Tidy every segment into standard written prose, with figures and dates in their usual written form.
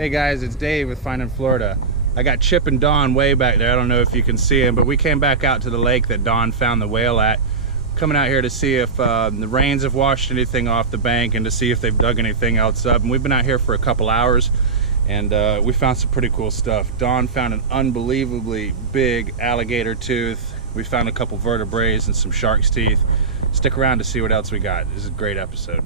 Hey guys, it's Dave with Finding Florida. I got Chip and Don way back there. I don't know if you can see them, but we came back out to the lake that Don found the whale at. Coming out here to see if the rains have washed anything off the bank and to see if they've dug anything else up. And we've been out here for a couple hours and we found some pretty cool stuff. Don found an unbelievably big alligator tooth. We found a couple vertebrae and some shark's teeth. Stick around to see what else we got. This is a great episode.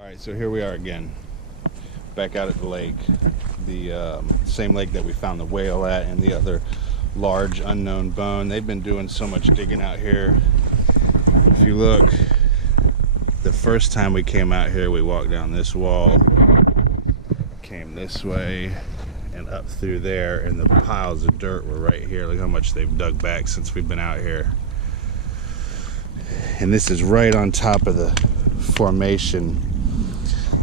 Alright, so here we are again, back out at the lake, the same lake that we found the whale at and the other large unknown bone. They've been doing so much digging out here. If you look, the first time we came out here, we walked down this wall, came this way, and up through there, and the piles of dirt were right here. Look how much they've dug back since we've been out here. And this is right on top of the formation.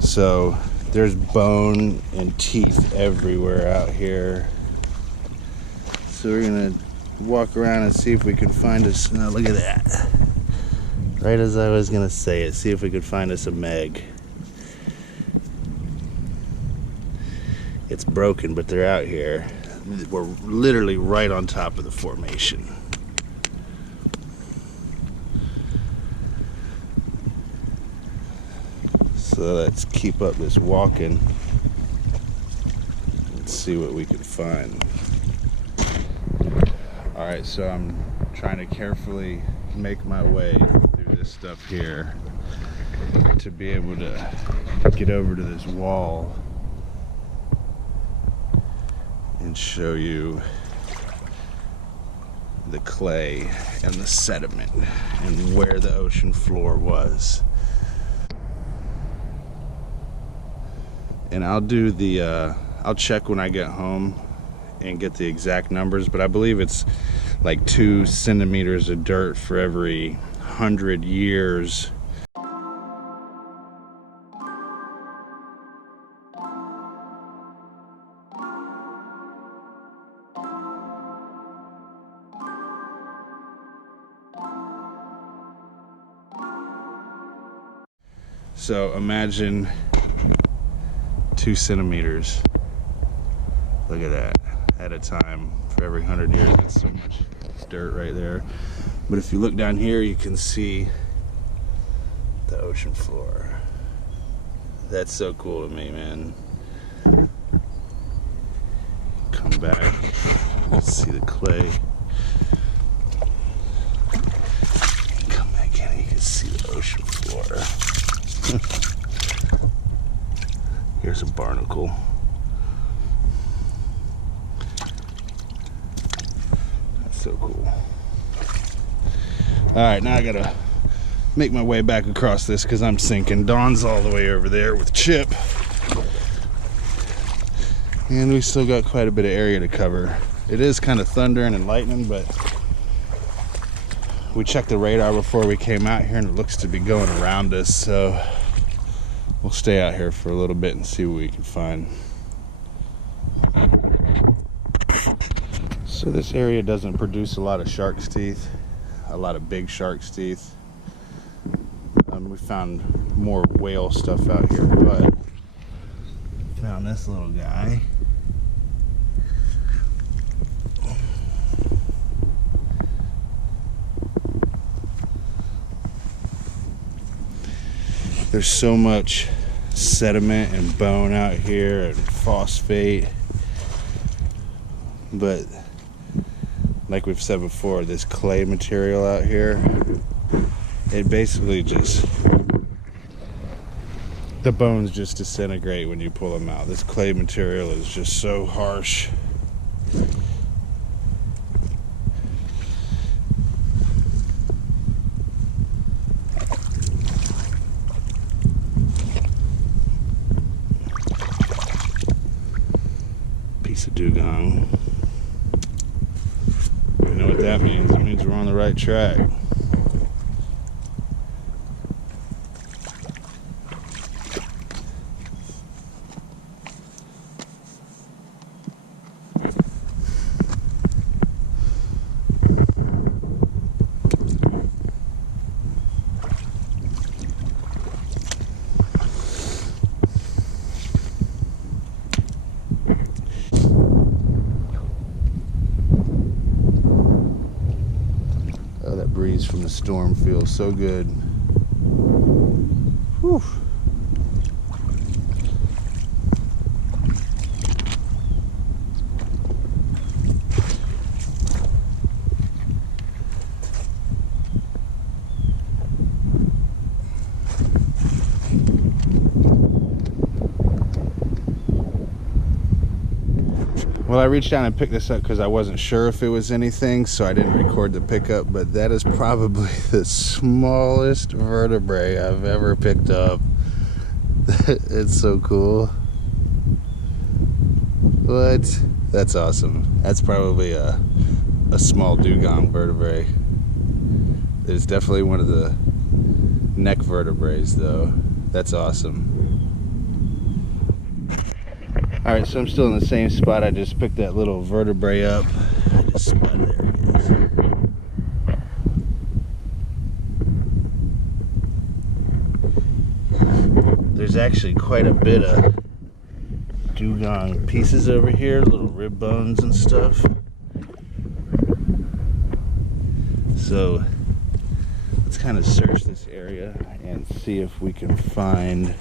So there's bone and teeth everywhere out here. So we're gonna walk around and see if we can find us. Now look at that. Right as I was gonna say it, see if we could find us a meg. It's broken, but they're out here. We're literally right on top of the formation. So let's keep up this walking and see what we can find. All right, so I'm trying to carefully make my way through this stuff here to be able to get over to this wall and show you the clay and the sediment and where the ocean floor was. And I'll do the, I'll check when I get home and get the exact numbers, but I believe it's like 2 centimeters of dirt for every 100 years. So imagine 2 centimeters. Look at that. At a time, for every 100 years, it's so much dirt right there. But if you look down here, you can see the ocean floor. That's so cool to me, man. Come back, let's see the clay. Come back in, you can see the ocean floor. Here's a barnacle. That's so cool. All right, now I gotta make my way back across this because I'm sinking. Don's all the way over there with Chip. And we still got quite a bit of area to cover. It is kind of thundering and lightning, but we checked the radar before we came out here and it looks to be going around us, so we'll stay out here for a little bit and see what we can find. So this area doesn't produce a lot of shark's teeth, a lot of big shark's teeth. We found more whale stuff out here, but found this little guy. There's so much sediment and bone out here and phosphate, but like we've said before, this clay material out here, it basically just, the bones just disintegrate when you pull them out. This clay material is just so harsh. Piece of dugong. You know what that means? It means we're on the right track. Breeze from the storm feels so good. Whew. Well, I reached down and picked this up because I wasn't sure if it was anything, so I didn't record the pickup, but that is probably the smallest vertebrae I've ever picked up. It's so cool. What? That's awesome. That's probably a small dugong vertebrae. It's definitely one of the neck vertebrae though. That's awesome. Alright, so I'm still in the same spot. I just picked that little vertebrae up. I just spotted, there it is. There's actually quite a bit of dugong pieces over here, little rib bones and stuff. So let's kind of search this area and see if we can find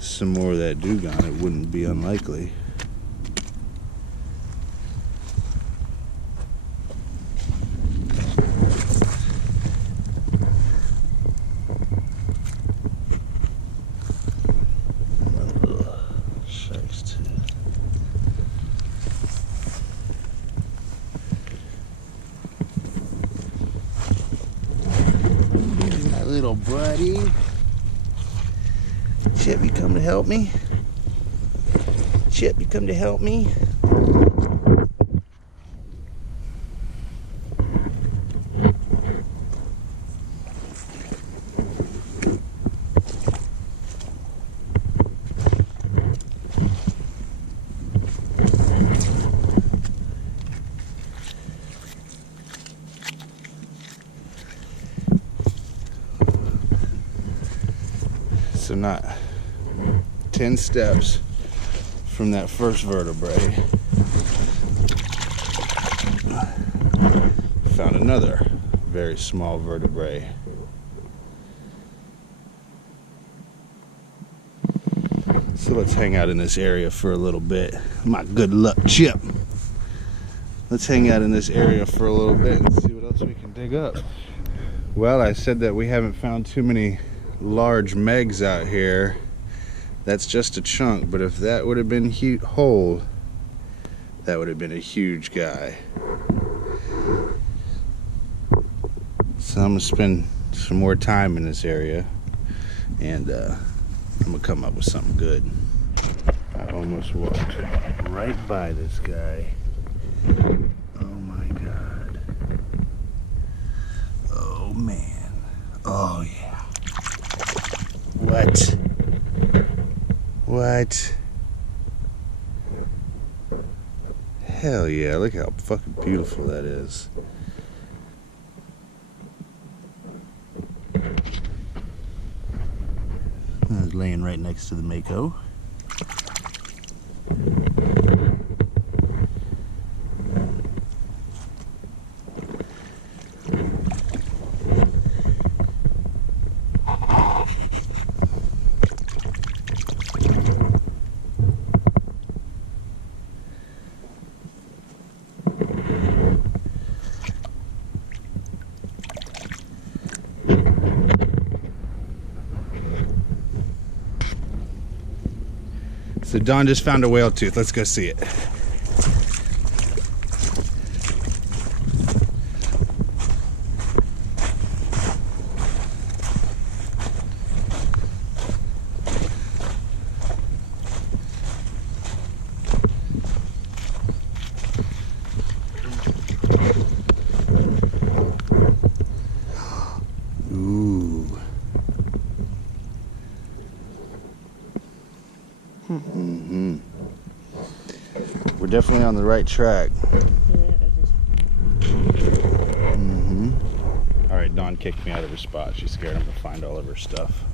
some more of that dugong. It wouldn't be unlikely. Sharks too. Here's my little buddy. Chip, you come to help me? Chip, you come to help me? So not 10 steps from that first vertebrae, found another very small vertebrae. So let's hang out in this area for a little bit. My good luck, Chip. Let's hang out in this area for a little bit and see what else we can dig up. Well, I said that we haven't found too many large megs out here. That's just a chunk, but if that would have been whole, that would have been a huge guy. So I'm gonna spend some more time in this area, and I'm gonna come up with something good. I almost walked right by this guy. Oh my God. Oh man. Oh yeah. What? What? Hell yeah, look how fucking beautiful that is. I was laying right next to the mako. So Don just found a whale tooth. Let's go see it. Ooh. We're definitely on the right track. All right, Dawn kicked me out of her spot. She's scared I'm gonna find all of her stuff.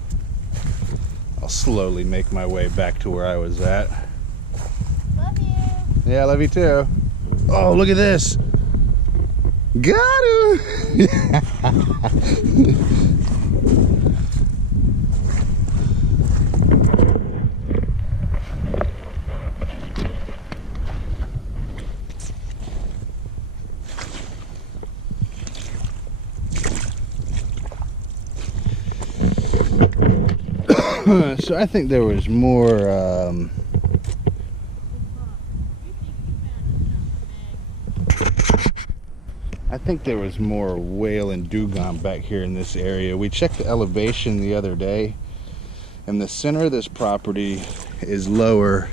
I'll slowly make my way back to where I was at. Love you. Yeah, I love you too. Oh, look at this. Got him. So I think there was more whale and dugong back here in this area. We checked the elevation the other day, and the center of this property is lower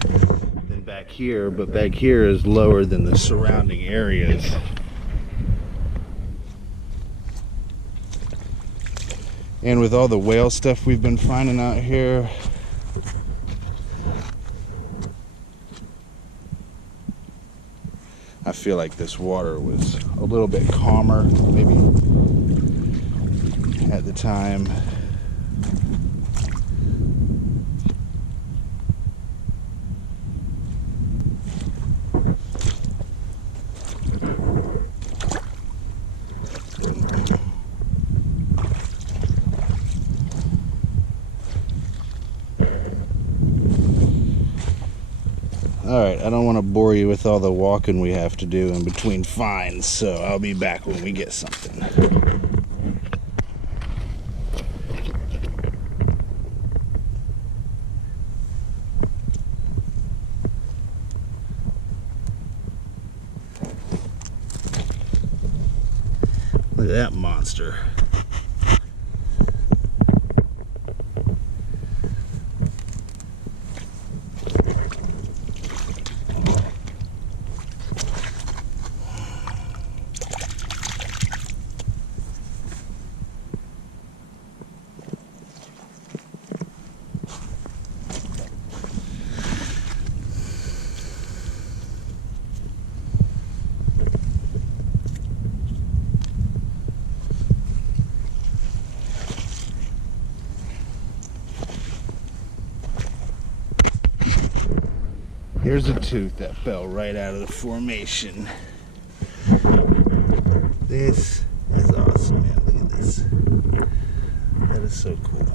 than back here, but back here is lower than the surrounding areas. And with all the whale stuff we've been finding out here, I feel like this water was a little bit calmer, maybe at the time. Alright, I don't want to bore you with all the walking we have to do in between finds, so I'll be back when we get something. Look at that monster. Here's a tooth that fell right out of the formation. This is awesome, man. Look at this. That is so cool.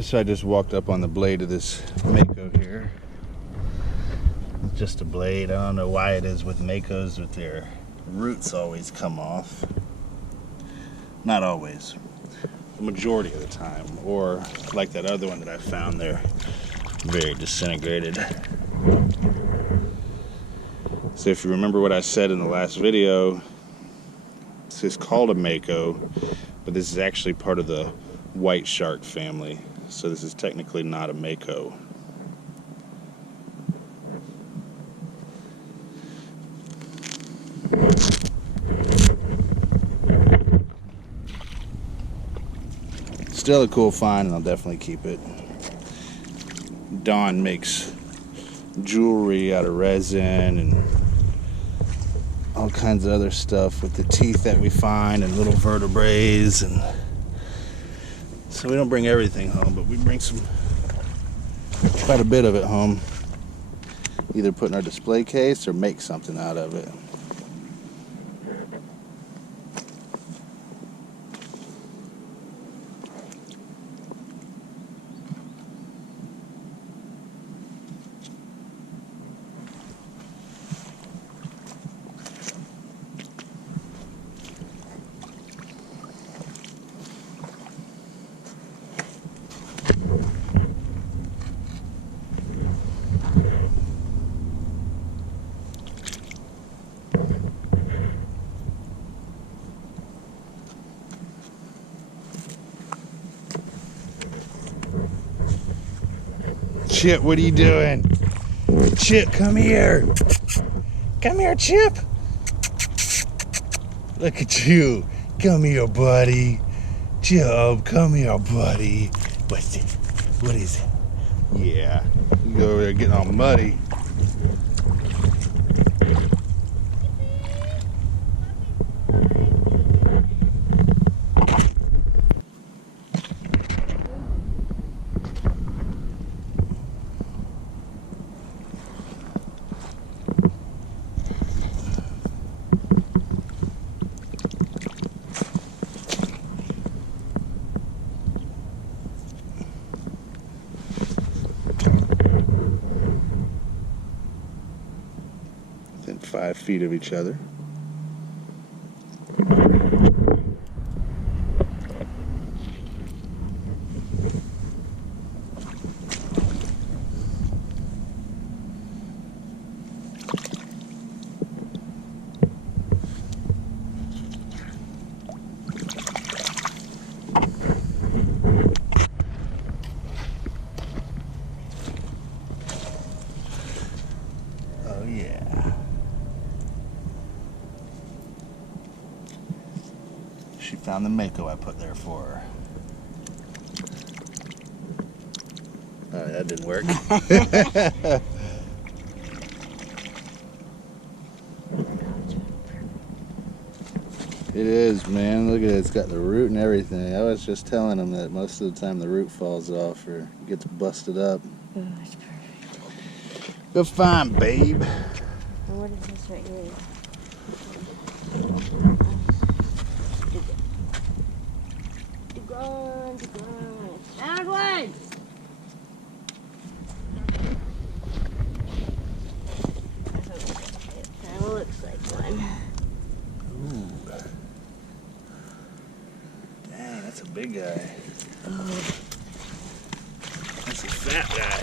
So I just walked up on the blade of this mako here. It's just a blade. I don't know why it is with makos, with their roots always come off. Not always. the majority of the time. Or like that other one that I found, they're very disintegrated. So if you remember what I said in the last video, this is called a mako, but this is actually part of the white shark family. So this is technically not a mako. Still a cool find, and I'll definitely keep it. Dawn makes jewelry out of resin and all kinds of other stuff with the teeth that we find and little vertebrae, and so we don't bring everything home, but we bring quite a bit of it home. Either put in our display case or make something out of it. Chip, what are you doing? Chip, come here. Come here, Chip. Look at you. Come here, buddy. Chip, come here, buddy. What's it? What is it? Yeah. You go over there getting all muddy. Within 5 feet of each other. Oh yeah. She found the mako I put there for her. Oh, that didn't work. It is, man. Look at it. It's got the root and everything. I was just telling them that most of the time the root falls off or gets busted up. Oh, that's perfect. Good find, babe. And what is this right here? Out one! It kind of looks like one. Ooh. Dang, that's a big guy. Oh. That's a fat guy.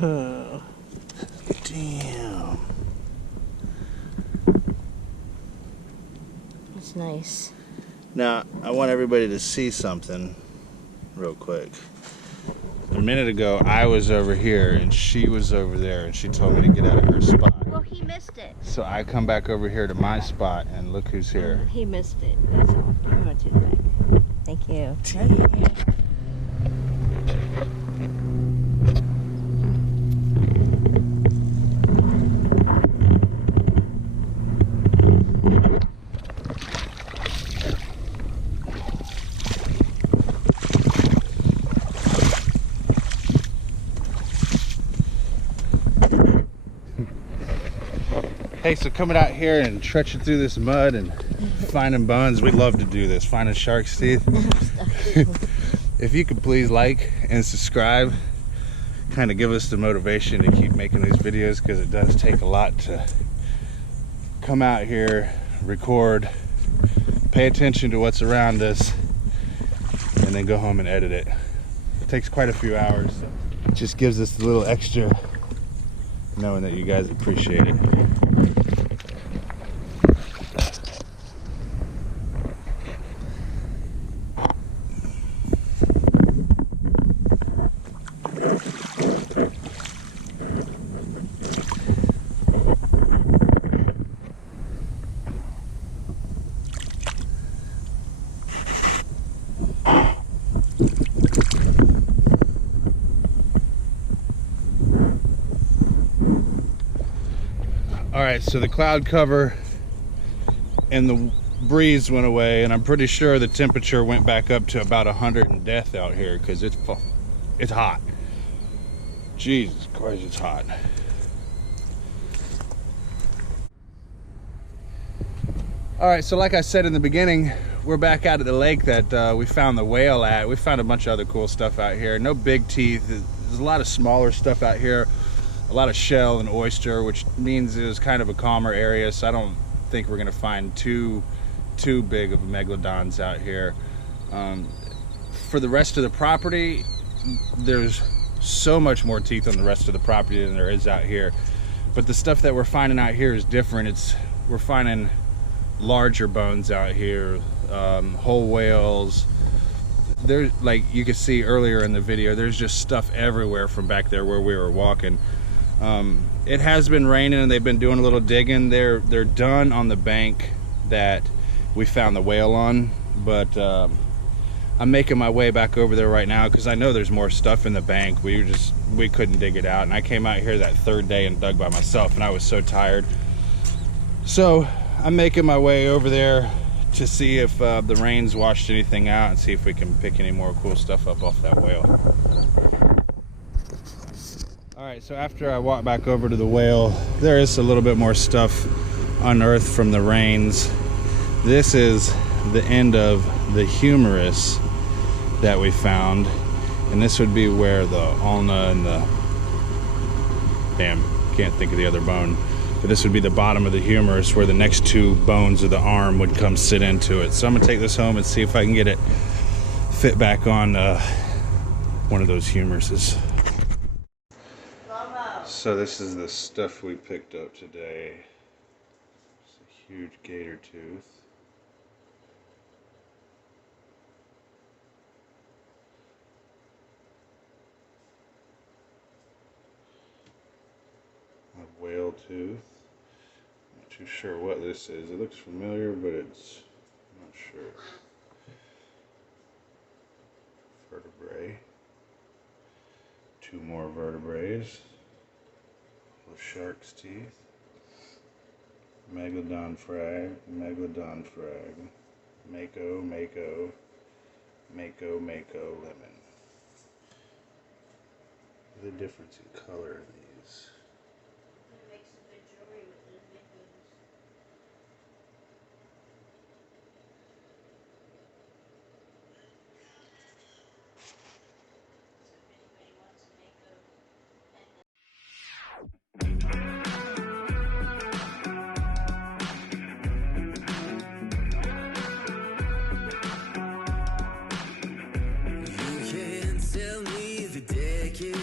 Oh. Damn. That's nice. Now, I want everybody to see something real quick. A minute ago, I was over here and she was over there, and she told me to get out of her spot. Well, he missed it. So I come back over here to my spot, and look who's here. He missed it. That's all. Give him a toothpick. Thank you. Hey, so coming out here and trudging through this mud and finding bones, we love to do this, finding shark's teeth. If you could please like and subscribe, kind of give us the motivation to keep making these videos, because it does take a lot to come out here, record, pay attention to what's around us, and then go home and edit it. It takes quite a few hours. So it just gives us a little extra knowing that you guys appreciate it. All right, so the cloud cover and the breeze went away, and I'm pretty sure the temperature went back up to about 100 and death out here because it's hot. Jesus Christ, it's hot. All right, so like I said in the beginning, we're back out at the lake that we found the whale at. We found a bunch of other cool stuff out here. No big teeth. There's a lot of smaller stuff out here. A lot of shell and oyster, which means it was kind of a calmer area, so I don't think we're gonna find too big of megalodons out here. For the rest of the property, there's so much more teeth on the rest of the property than there is out here. But the stuff that we're finding out here is different. We're finding larger bones out here, whole whales. There's, like you could see earlier in the video, there's just stuff everywhere from back there where we were walking. It has been raining and they've been doing a little digging. They're done on the bank that we found the whale on, but I'm making my way back over there right now because I know there's more stuff in the bank. We couldn't dig it out, and I came out here that third day and dug by myself, and I was so tired. So I'm making my way over there to see if the rain's washed anything out and see if we can pick any more cool stuff up off that whale. All right, so after I walk back over to the whale, there is a little bit more stuff unearthed from the rains. This is the end of the humerus that we found, and this would be where the ulna and the, can't think of the other bone, but this would be the bottom of the humerus where the next two bones of the arm would come sit into it. So I'm gonna take this home and see if I can get it fit back on one of those humeruses. So this is the stuff we picked up today. It's a huge gator tooth. A whale tooth. Not too sure what this is. It looks familiar, but it's not sure. Vertebrae. Two more vertebrae. Shark's teeth, megalodon frag, mako, lemon. The difference in color in these. It makes a good jewelry with the makos.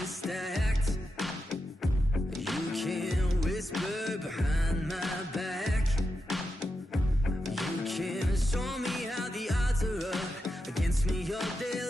Stacked. You can whisper behind my back. You can show me how the odds are up against me all day